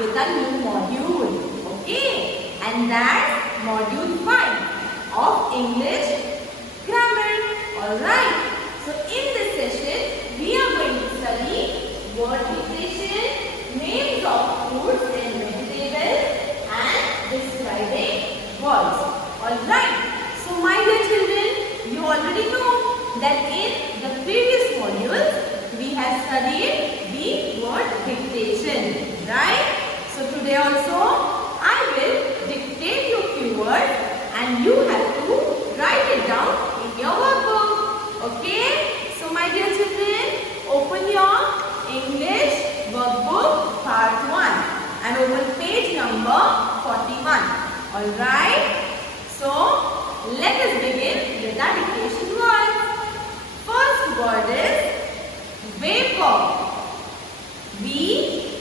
with a new module. Okay, and that's module 5 of English grammar. Alright, so in this session we are going to study word dictation, names of fruits and vegetables, and describing words. Alright, so my dear children, you already know that in the previous modules we have studied the word dictation, right? So today also I will dictate you few words and you have to write it down in your workbook. Okay? So my dear children, open your English workbook part 1 and open page number 41. Alright? So let us begin with our dictation words. First word is vapor. V-A-P-O-U-R.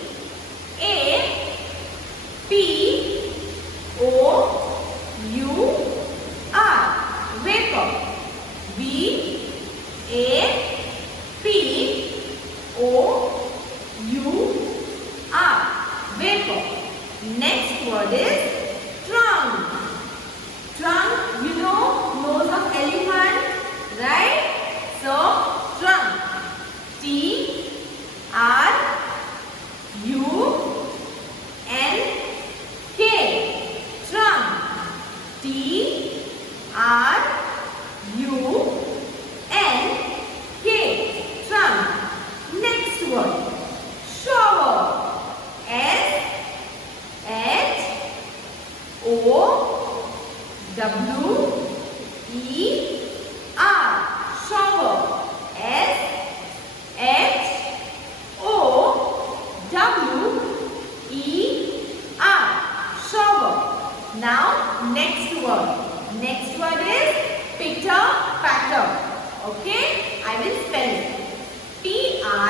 Vapor. V-A-P-O-U-R. Vapor. Next word is trunk. Trunk, you know, nose of elephant, right? So, trunk. T-R-U-N-K. Trunk. T-R-U-N-K. Trunk. Next word. Shower. S-H-O-W-E-R. Shower. S-H-O-W-E-R. Shower. Now, next word. Next word is pitter patter. Okay? I will spell it. P-I-T-T-E-R.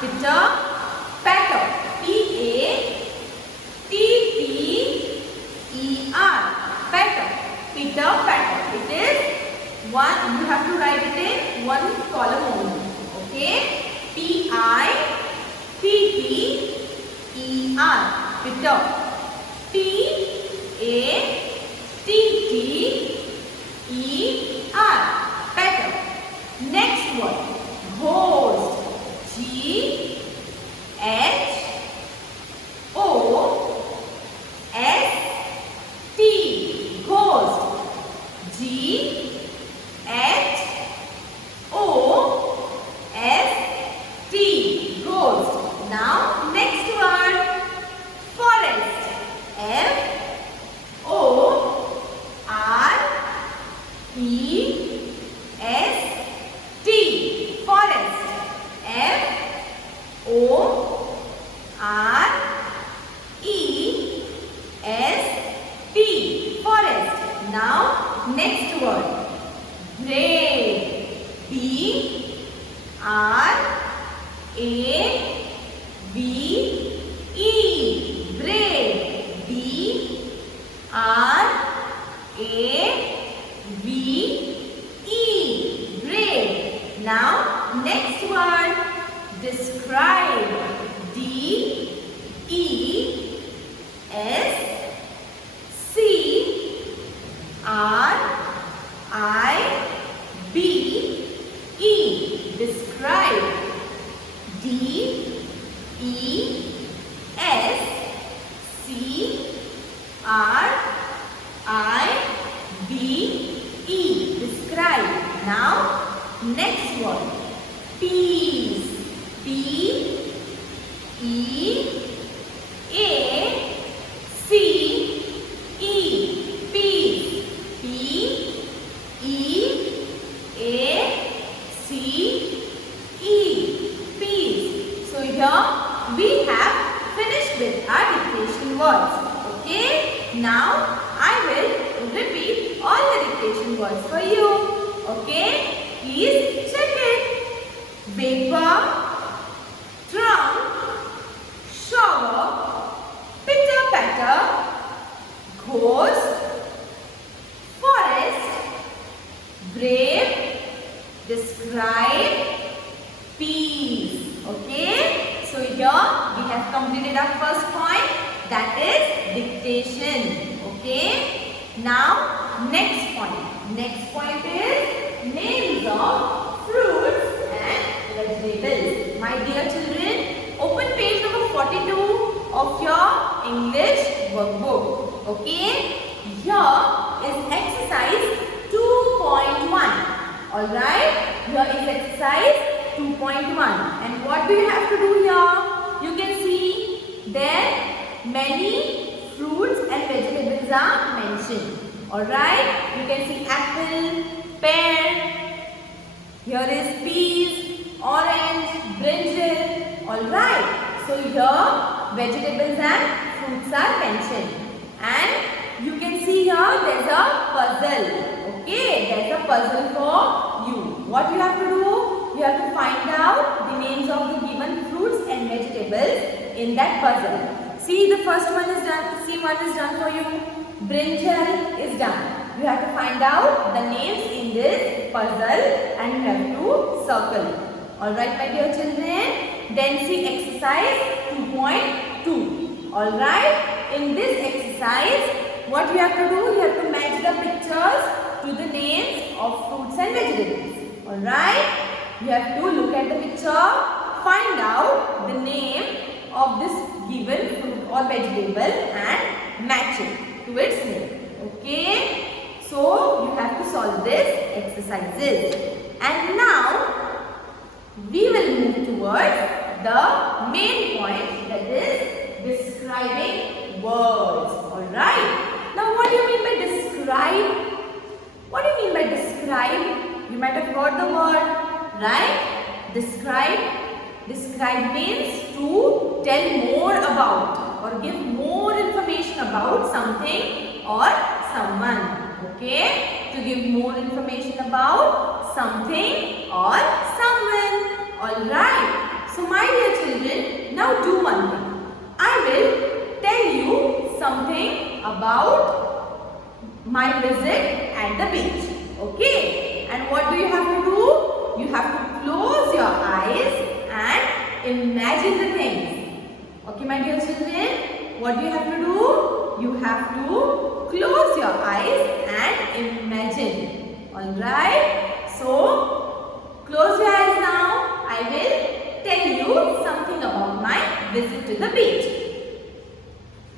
Pitter patter. P-A-T-T-E-R. Patter. Pitter patter. It is one. You have to write it in one column only. Okay? P-I-T-T-E-R. Pitter. P-A-T-T-E-R. Patter. Next word. Ghost. G-H-O-S-T. Ghost. G-H-O-S-T. Ghost. Now, next word. Forest. F-O-R-E-S-T. Forest. F-O-R-E-S-T. Forest. Now, next word. Brave. B-R-A-V-E. Brave. B-R-A-V-E. Brave. Now, next word. Describe. D-E-S-C-R-I-B-E. Describe. D-E-S-C-R-I-B-E. Describe. Now, next word. Peace. P-E-A-C-E. Peace. P-E-A-C-E. Peace. So here we have finished with our dictation words. Okay. Now I will repeat all the dictation words for you. Okay. Please check it. Vapor, trunk, shower, pitter patter, ghost, forest, brave, describe, peace. here we have completed our first point, that is dictation. Okay. Now next point. Next point is names of fruits and vegetables. My dear children, open page number 42 of your English workbook. Okay. Here is exercise 2.1. Alright. Here is exercise 2.1. And what do you have to do here? You can see there many fruits and vegetables are mentioned. Alright. You can see apple, pear. Here is peas, orange, brinjal. Alright. So here vegetables and fruits are mentioned. And you can see here there's a puzzle. Okay, there's a puzzle for you. What you have to do? You have to find out the names of the given fruits and vegetables in that puzzle. See, the first one is done. See, one is done for you. Brinjal is done. You have to find out the names in this puzzle and you have to circle. Alright, my dear children. Then see exercise 2.2. Alright, in this exercise, what you have to do? You have to match the pictures to the names of fruits and vegetables. Alright, you have to look at the picture, find out the name of this given fruit or vegetable and match it to its name. Okay, so you have to solve this exercises. And now we will move towards the main point, that is describing words. Alright. Now what do you mean by describe? What do you mean by describe? You might have heard the word, right? Describe. Describe means to tell more about or give more information about something or someone. Okay? To give more information about something or someone. Alright. So my dear children, now do one thing. I will tell you something about my visit at the beach. Okay. And what do you have to do? You have to close your eyes and imagine the things. Okay, my dear children. What do you have to do? You have to close your eyes and imagine. Alright. So, close your eyes now. I will tell you something about my visit to the beach.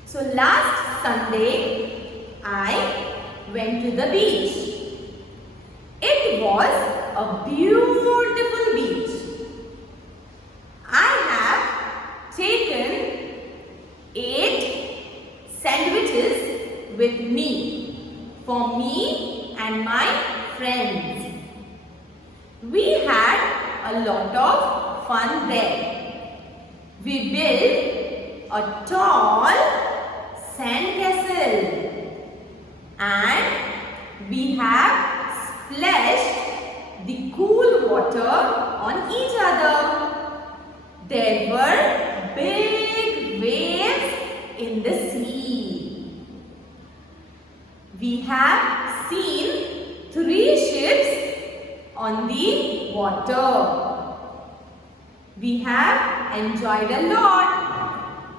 So, last Sunday, I went to the beach. It was a beautiful beach. I have taken 8 sandwiches with me for me and my friends. We had a lot of fun there. We built a tall sandcastle and we have splashed the cool water on each other. There were big waves in the sea. We have seen 3 ships on the water. We have enjoyed a lot.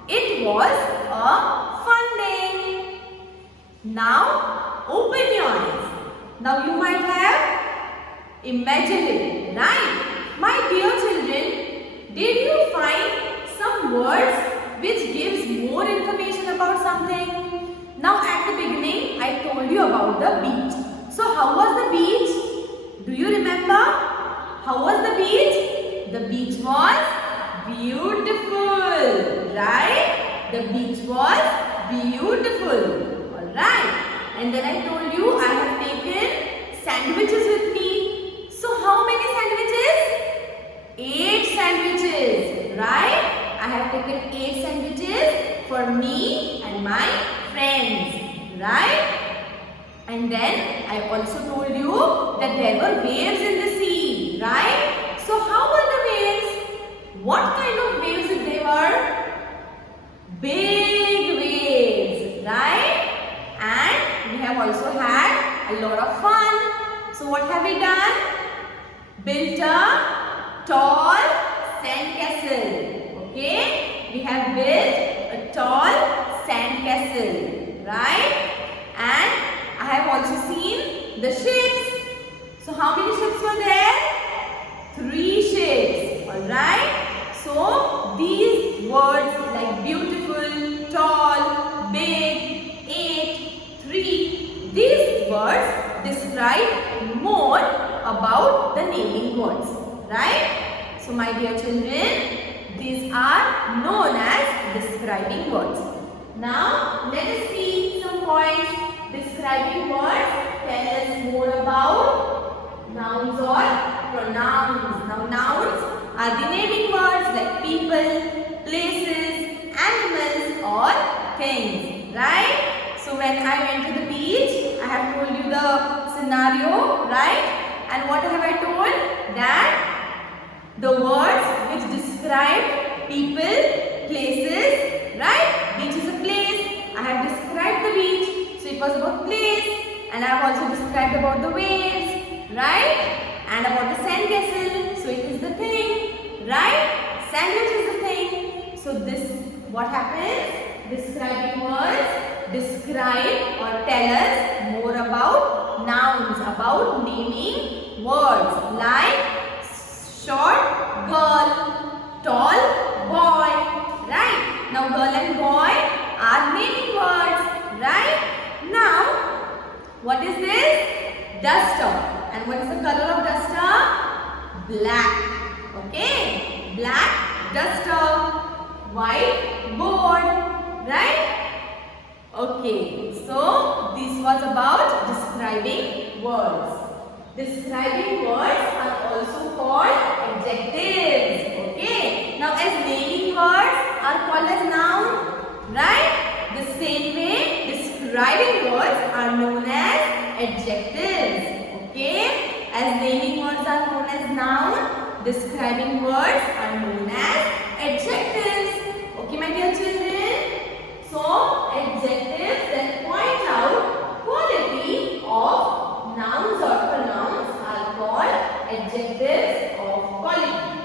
It was a fun day. Now open your eyes. Now you might have imagined it, right? My dear children, did you find some words which gives more information about something? Now at the beginning, I told you about the beach. So how was the beach? Do you remember? How was the beach? The beach was beautiful, right? The beach was beautiful, alright. And then I told you I have taken sandwiches with me. So how many sandwiches? 8 sandwiches, right? I have taken 8 sandwiches for me and my friends, right? And then I also told you that there were waves in the sea, right? So how were the waves? What kind of waves they were? Big waves, right? And we have also had a lot of fun. So what have we done? Built a tall sandcastle. Okay? we have built a tall sand castle, right? And I have also seen the ships. So how many ships were there? 3 ships, alright? So these words like beautiful, tall, big, 8, 3, these words describe more about the naming words, right? So my dear children, these are known as describing words. Now let us see some points. Describing words tell us more about nouns or pronouns. Now nouns are the naming words like people, places, animals or things, right? So when I went to the beach, I have told you the scenario, right? And what have I told? That the words which describe people, places, right? Beach is a place. I have described the beach, so it was about place. And I have also described about the waves, right? And about the sand castle, so it is the thing, right? Sandwich is the thing. So this, what happens? Describing words describe or tell us more about nouns, about naming words like short girl, tall boy, right? Now girl and boy are naming words, right? Now what is this? Duster. And what is the color of duster? Black. Okay? Black duster. White board. Right? Okay, so this was about describing words. Describing words are also called adjectives. Okay, now as naming words are called as noun, right? The same way describing words are known as adjectives. Okay, as naming words are known as noun, describing words are known as adjectives. Okay, my dear children. So, adjectives that point out quality of nouns or pronouns are called adjectives of quality.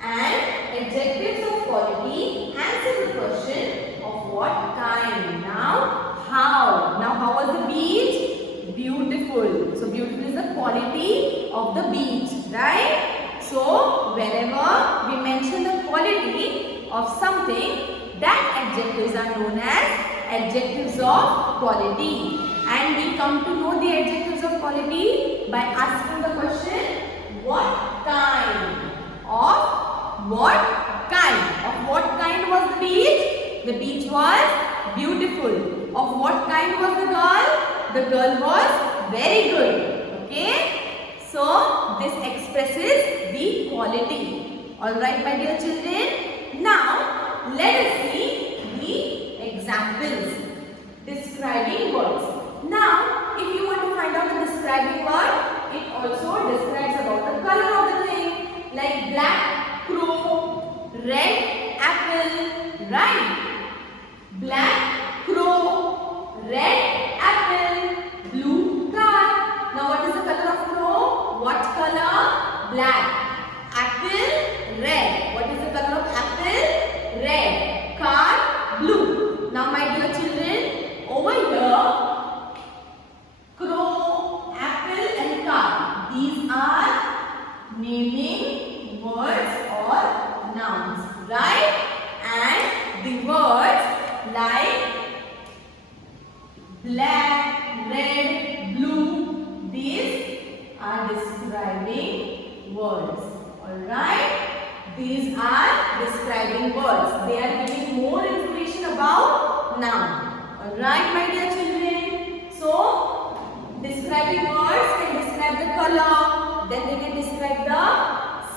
And adjectives of quality answer the question of what kind. Now, how? Now, how was the beach? Beautiful. So, beautiful is the quality of the beach, right? So, whenever we mention the quality of something, that adjectives are known as adjectives of quality. And we come to know the adjectives of quality by asking the question, what kind? Of what kind? Of what kind was the beach? The beach was beautiful. Of what kind was the girl? The girl was very good. Okay? So, this expresses the quality. Alright, my dear children. Now, let us see the examples. Describing words. Now, if you want to find out the describing word, it also describes about the color of the thing. Like black crow, red apple, right? Black crow, red apple, blue car. Now, what is the color of crow? What color? Black. Apple, red. What is the color of apple? Red. Car, blue. Now my dear children, over here, crow, apple and car. These are naming words or nouns, right? And the words like black, red, blue, these are describing words, alright? These are describing words. They are giving more information about noun. Alright, my dear children. So, describing words can describe the color. Then they can describe the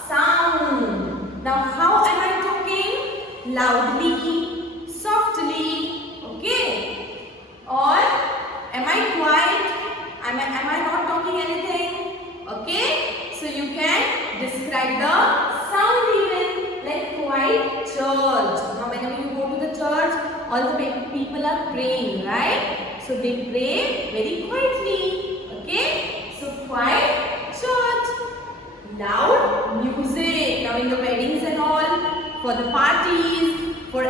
sound. Now, how am I talking? Loudly, softly. Okay? Or am I quiet? Am I not talking anything? Okay? So, you can describe the sound even, like quiet church. Now whenever you go to the church, all the people are praying, right? So they pray very quietly. Okay? So quiet church. Loud music. Now in the weddings and all, for the parties, for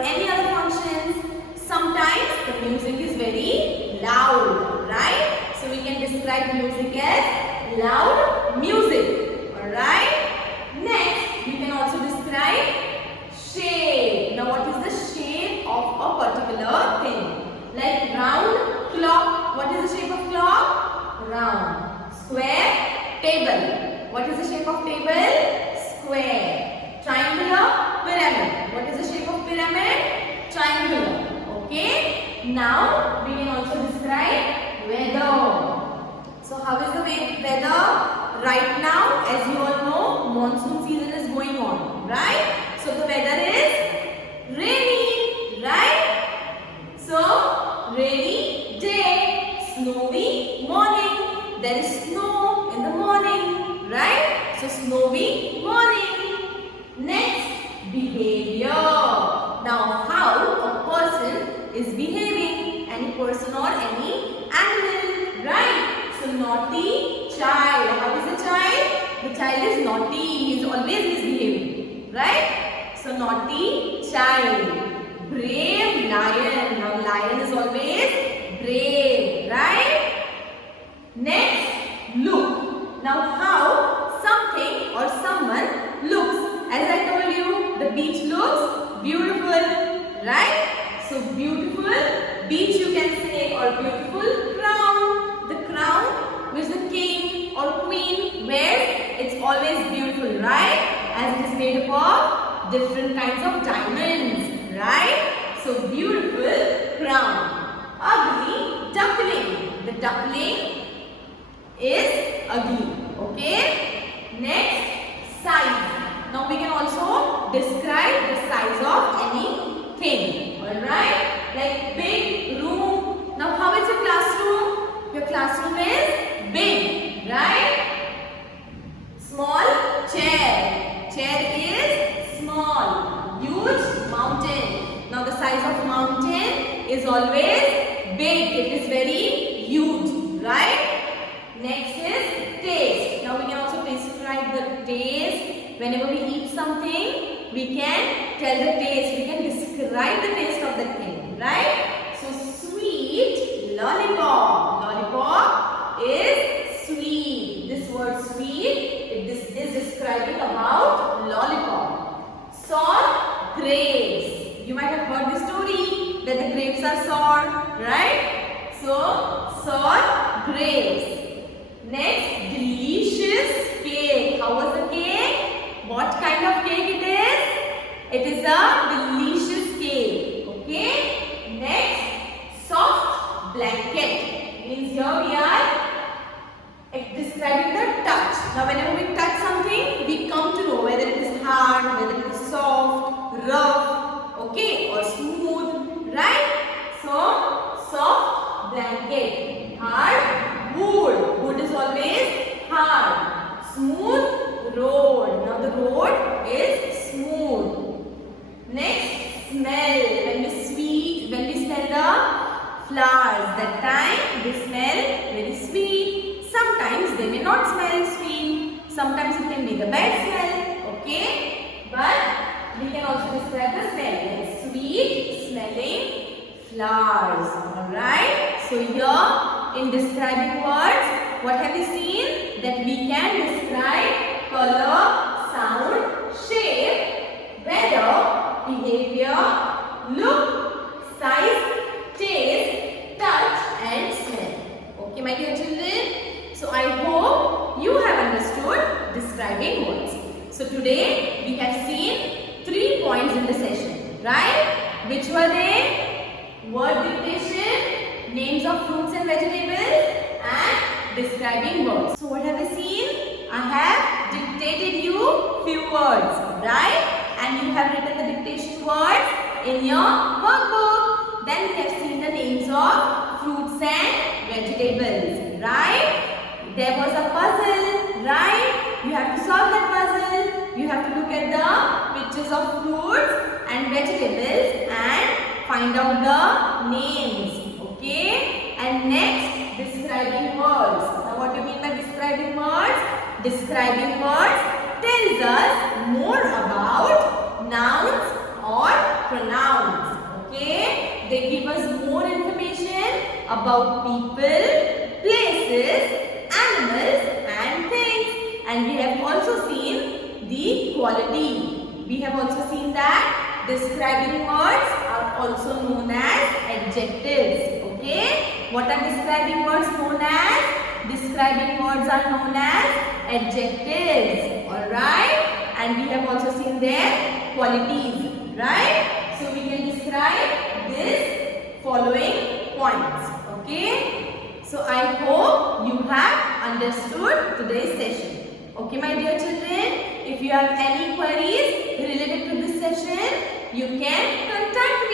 rectangle, square. Triangular, pyramid. What is the shape of pyramid? Triangular. Okay. Now we can also describe weather. So how is the weather right now? As you all know, monsoon season is going on, right? So the weather is rainy, right? So rainy day, snowy morning. There is snow in the morning, right? So snowy morning. Next, behavior. Now how a person is behaving, any person or any animal, right? So naughty child. How is the child? The child is naughty. He is always misbehaving, right? So naughty child. Brave lion. Now lion is always brave, right? Next, look. Now how something or someone looks. As I told you, the beach looks beautiful, right? So beautiful beach you can say, or beautiful crown. The crown which the king or queen wears, it's always beautiful, right? As it is made up of different kinds of diamonds, right? So beautiful crown. Ugly duckling. The duckling is ugly. Okay. Next, size. Now we can also describe the size of anything. Alright. Like big room. Now how is your classroom? Your classroom is big. Right? Small chair. Chair is small. Huge mountain. Now the size of mountain is always big. It is very huge. Right? Next is taste. Now we can also describe the taste. Whenever we eat something, we can tell the taste. We can describe the taste of the thing. Right? So sweet lollipop. Lollipop is sweet. This word sweet, this is describing about lollipop. Sour grapes. You might have heard the story that the grapes are sour, right? So sour grapes. Next, delicious cake. How was the cake? What kind of cake it is? It is a delicious cake. Okay. Next, soft blanket. Means here we are describing the touch. Now whenever we touch something, we come to know whether it is hard, whether it is soft, rough, okay, or smooth, right? So soft blanket. Hard wood. Wood is always hard. Smooth road. Now the road is smooth. Next, smell. When we smell the flowers, that time they smell very sweet. Sometimes they may not smell sweet. Sometimes it can be the bad smell. Okay? But we can also describe the smell like sweet smelling flowers. Alright? So here in describing words, what have you seen? That we can describe color, sound, shape, weather, behavior, look, size, taste, touch and smell. Okay my dear children? So I hope you have understood describing words. So today we have seen 3 points in the session, right? Which were they? Word dictation, names of fruits and vegetables and describing words. So what have I seen? I have dictated you few words, right? And you have written the dictation words in your workbook. Then we have seen the names of fruits and vegetables, right? There was a puzzle, right? You have to solve that puzzle. You have to look at the pictures of fruits and vegetables and find out the names, okay? And next, describing words. Now what do you mean by describing words? Describing words tells us more about nouns or pronouns, okay? They give us more information about people, places, animals and things. And we have also seen the quality. We have also seen that describing words are also known as adjectives. Okay? What are describing words known as? describing words are known as adjectives. Alright? And we have also seen their qualities. Right? So we can describe this following points. Okay? So I hope you have understood today's session. Okay, my dear children, if you have any queries related to this session, you can contact me.